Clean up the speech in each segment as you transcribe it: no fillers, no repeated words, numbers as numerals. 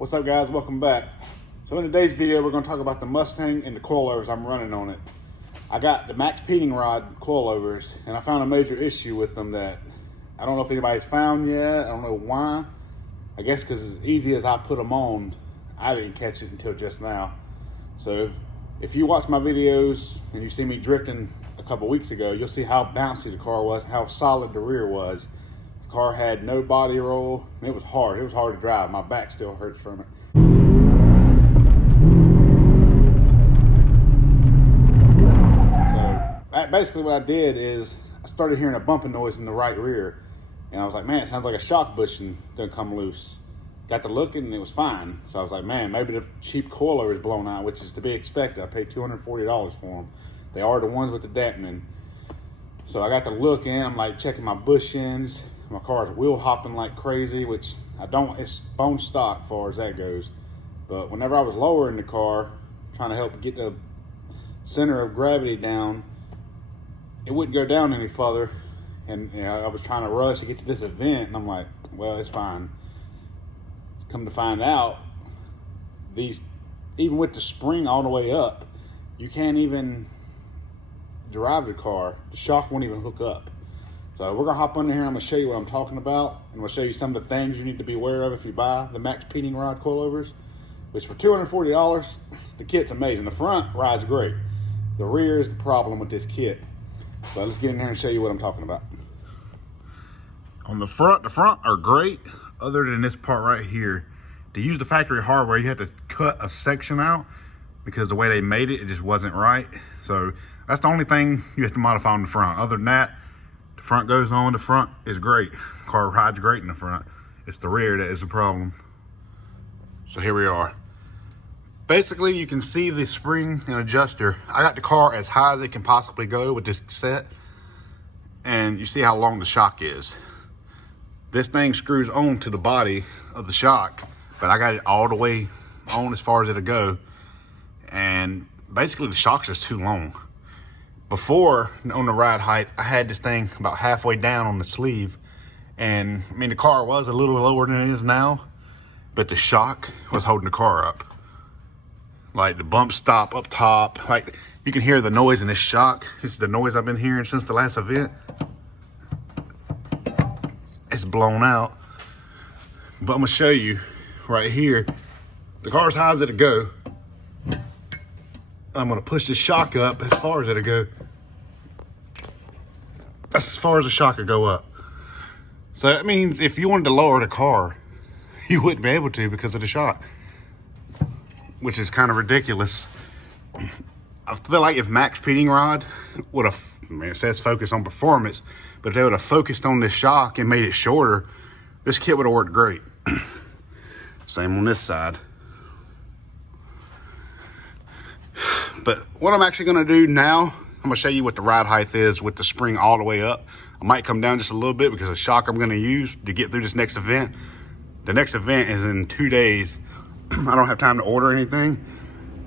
What's up, guys? Welcome back. So in today's video, we're going to talk about the Mustang and the coilovers I'm running on it. I got the Maxpeedingrod coilovers, and I found a major issue with them that I don't know if anybody's found yet. I don't know why. I guess because as easy as I put them on, I didn't catch it until just now. So if you watch my videos and you see me drifting a couple weeks ago, you'll see how bouncy the car was, how solid the rear was. The car had no body roll. It was hard. It was hard to drive. My back still hurts from it. So basically what I did is I started hearing a bumping noise in the right rear. And I was like, man, it sounds like a shock bushing done come loose. Got to looking and it was fine. So I was like, man, maybe the cheap coilover is blown out, which is to be expected. I paid $240 for them. They are the ones with the dampening. So I got to looking, I'm like checking my bushings. My car's wheel hopping like crazy, which I don't, it's bone stock as far as that goes. But whenever I was lowering the car, trying to help get the center of gravity down, it wouldn't go down any further. And you know, I was trying to rush to get to this event, and I'm like, well, it's fine. Come to find out, these, even with the spring all the way up, you can't even drive the car. The shock won't even hook up. So we're gonna hop under here and I'm gonna show you what I'm talking about. And we'll show you some of the things you need to be aware of if you buy the Maxpeedingrod coilovers, which for $240, the kit's amazing. The front rides great. The rear is the problem with this kit. So let's get in here and show you what I'm talking about. On the front are great, other than this part right here. To use the factory hardware, you have to cut a section out because the way they made it, it just wasn't right. So that's the only thing you have to modify on the front. Other than that, the front goes on, the front is great. The car rides great in the front. It's the rear that is the problem. So here we are. Basically, you can see the spring and adjuster. I got the car as high as it can possibly go with this set. And you see how long the shock is. This thing screws on to the body of the shock, but I got it all the way on as far as it'll go. And basically the shock's just too long. Before, on the ride height, I had this thing about halfway down on the sleeve. And I mean, the car was a little lower than it is now, but the shock was holding the car up. Like the bump stop up top, like you can hear the noise in this shock. This is the noise I've been hearing since the last event. It's blown out. But I'm gonna show you right here. The car's high as it'll go. I'm gonna push the shock up as far as it'll go. That's as far as the shock will go up. So that means if you wanted to lower the car, you wouldn't be able to because of the shock, which is kind of ridiculous. I feel like if Maxpeedingrod would have, I mean, it says focus on performance, but if they would have focused on this shock and made it shorter, this kit would have worked great. Same on this side. But what I'm actually gonna do now, I'm gonna show you what the ride height is with the spring all the way up. I might come down just a little bit because the shock I'm gonna use to get through this next event. The next event is in 2 days. I don't have time to order anything.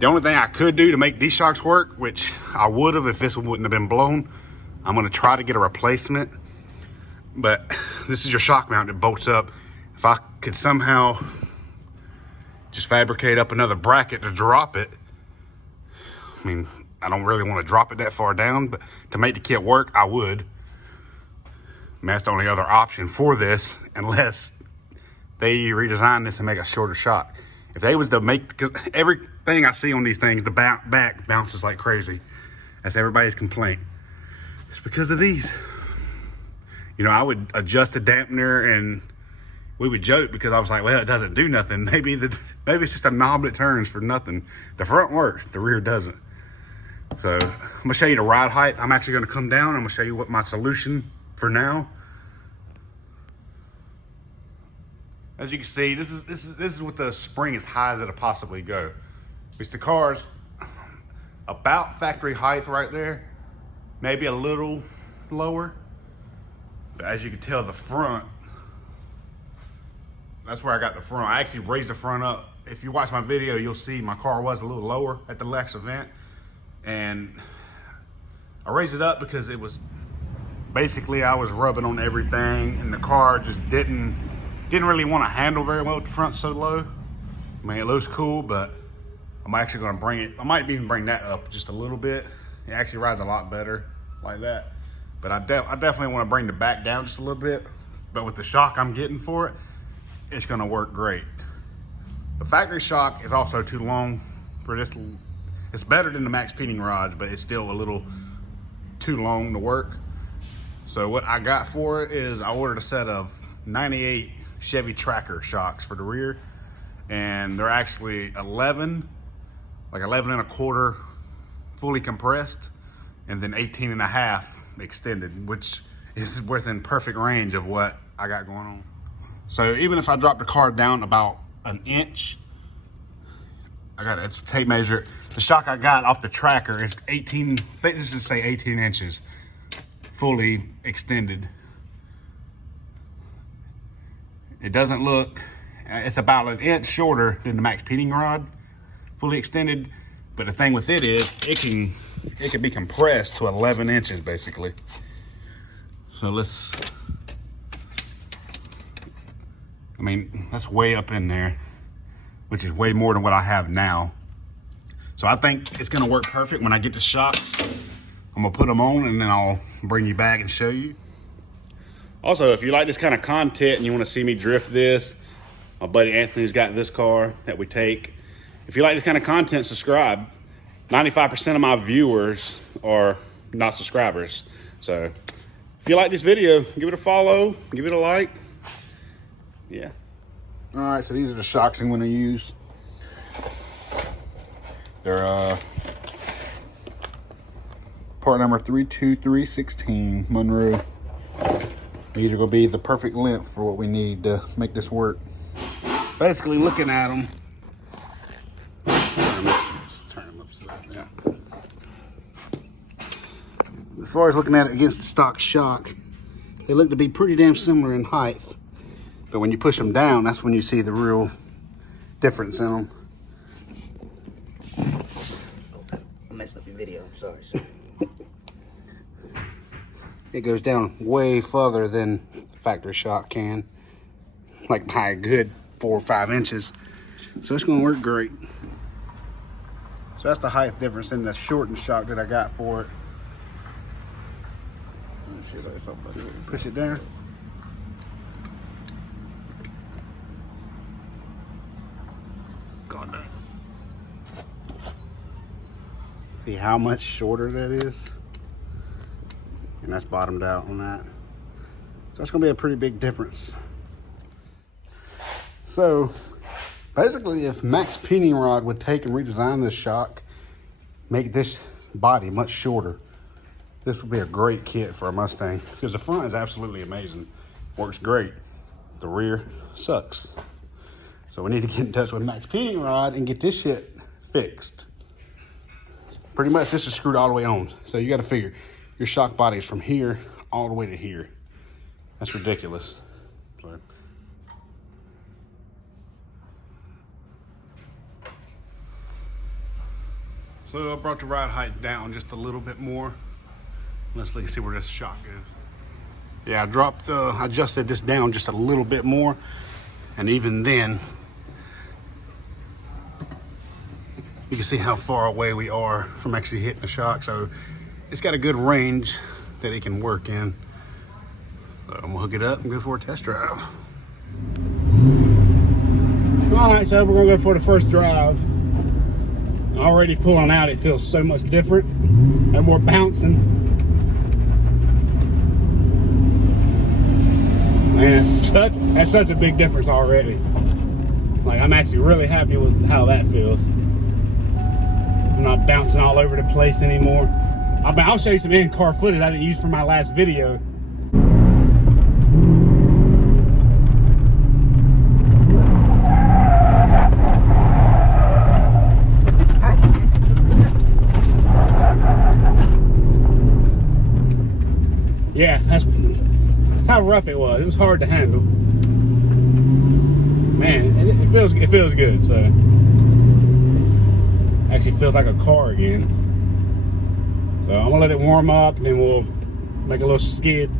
The only thing I could do to make these shocks work, which I would have if this one wouldn't have been blown, I'm gonna try to get a replacement. But this is your shock mount that bolts up. If I could somehow just fabricate up another bracket to drop it, I mean, I don't really want to drop it that far down, but to make the kit work, I would. I mean, that's the only other option for this, unless they redesign this and make a shorter shock. If they was to make, because everything I see on these things, the back bounces like crazy. That's everybody's complaint. It's because of these. You know, I would adjust the dampener and we would joke because I was like, well, it doesn't do nothing. Maybe it's just a knob that turns for nothing. The front works, the rear doesn't. So I'm gonna show you the ride height. I'm actually gonna come down. I'm gonna show you what my solution for now. As you can see, this is what the spring as high as it'll possibly go. Because the car's about factory height right there, maybe a little lower. But as you can tell, the front, that's where I got the front. I actually raised the front up. If you watch my video, you'll see my car was a little lower at the last event. And I raised it up because it was basically I was rubbing on everything and the car just didn't really want to handle very well with the front so low. I mean, it looks cool, but I'm actually going to bring it. I might even bring that up just a little bit. It actually rides a lot better like that. But I definitely want to bring the back down just a little bit. But with the shock I'm getting for it, it's going to work great. The factory shock is also too long for this. It's better than the Maxpeedingrod, but it's still a little too long to work. So what I got for it is I ordered a set of 98 Chevy Tracker shocks for the rear. And they're actually 11 1/4 fully compressed, and then 18.5 extended, which is within perfect range of what I got going on. So even if I drop the car down about an inch, it's tape measure. The shock I got off the Tracker is 18, let's just say 18 inches, fully extended. It doesn't look, it's about an inch shorter than the Maxpeedingrod, fully extended. But the thing with it is, it can be compressed to 11 inches basically. So I mean, that's way up in there, which is way more than what I have now. So I think it's gonna work perfect when I get the shocks. I'm gonna put them on and then I'll bring you back and show you. Also, if you like this kind of content and you wanna see me drift this, my buddy Anthony's got this car that we take. If you like this kind of content, subscribe. 95% of my viewers are not subscribers. So if you like this video, give it a follow, give it a like. Yeah. All right, so these are the shocks I'm gonna use. They're part number 32316 Monroe. These are gonna be the perfect length for what we need to make this work. Basically, looking at them, just turn them upside down. As far as looking at it against the stock shock, they look to be pretty damn similar in height. But when you push them down, that's when you see the real difference in them. I messed up your video, I'm sorry, sir. It goes down way further than the factory shock can, like by a good 4 or 5 inches. So it's gonna work great. So that's the height difference in the shortened shock that I got for it. Push it down. God damn. See how much shorter that is? And that's bottomed out on that. So that's gonna be a pretty big difference. So basically, if Maxpeedingrod would take and redesign this shock, make this body much shorter, this would be a great kit for a Mustang, because the front is absolutely amazing. Works great. The rear sucks. So we need to get in touch with Maxpeedingrod and get this shit fixed. Pretty much this is screwed all the way on. So you gotta figure, your shock body is from here all the way to here. That's ridiculous. So I brought the ride height down just a little bit more. Let's see where this shock goes. Yeah, I adjusted this down just a little bit more. And even then, you can see how far away we are from actually hitting the shock. So it's got a good range that it can work in. So I'm gonna hook it up and go for a test drive. All right, so we're gonna go for the first drive. Already pulling out, it feels so much different and more bouncing. Man, that's such a big difference already. Like, I'm actually really happy with how that feels. I'm not bouncing all over the place anymore. I'll show you some in-car footage I didn't use for my last video. Yeah, that's how rough it was. It was hard to handle. Man, it feels good. So actually feels like a car again. So I'm gonna let it warm up, and then we'll make a little skid.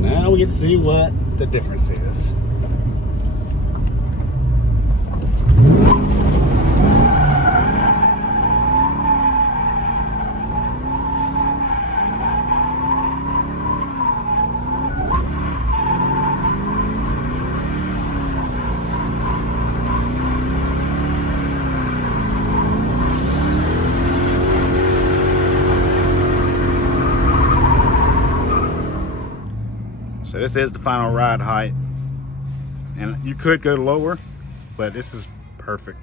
Now we get to see what the difference is. So this is the final ride height. And you could go lower, but this is perfect.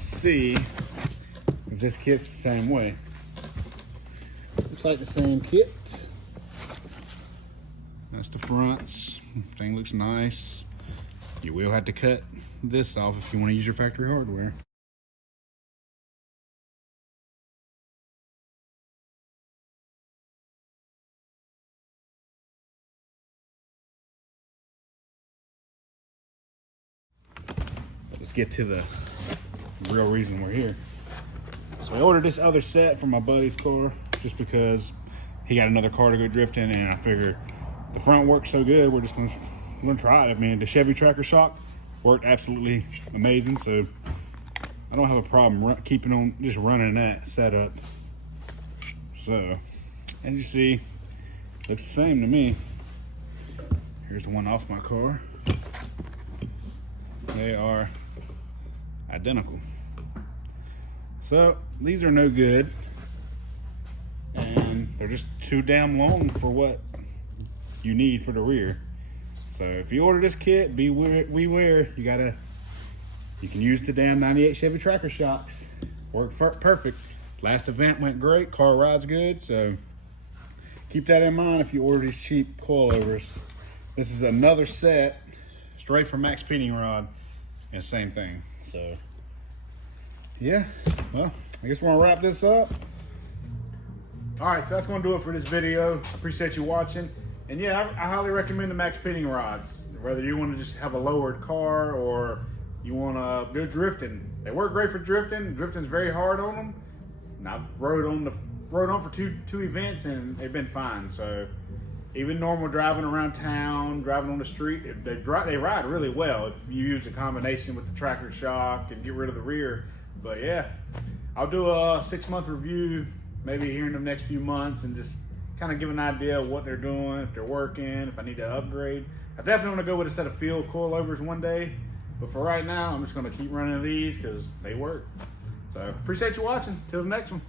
See if this kit's the same way. Looks like the same kit. That's the fronts. Thing looks nice. You will have to cut this off if you want to use your factory hardware. Let's get to the real reason we're here. So I ordered this other set for my buddy's car just because he got another car to go drifting, and I figured the front works so good, we're just gonna try it. I mean, the Chevy tracker shock worked absolutely amazing, so I don't have a problem keeping on just running that setup. So, as you see, looks the same to me. Here's the one off my car. They are identical. So these are no good, and they're just too damn long for what you need for the rear. So if you order this kit, beware. You can use the damn 98 Chevy tracker shocks. Worked perfect. Last event went great. Car rides good. So keep that in mind if you order these cheap coilovers. This is another set straight from Maxpeedingrod, and same thing. So yeah, well, I guess we're gonna wrap this up. All right, so that's gonna do it for this video. Appreciate you watching. And yeah, I highly recommend the Maxpeedingrods. Whether you want to just have a lowered car or you want to go drifting. They work great for drifting. Drifting's very hard on them. And I've rode on for two events, and they've been fine. So even normal driving around town, driving on the street, they ride really well if you use a combination with the tracker shock and get rid of the rear. But yeah, I'll do a 6-month review maybe here in the next few months and just kind of give an idea of what they're doing, if they're working, if I need to upgrade. I definitely want to go with a set of field coilovers one day, but for right now, I'm just going to keep running these because they work. So appreciate you watching. Till the next one.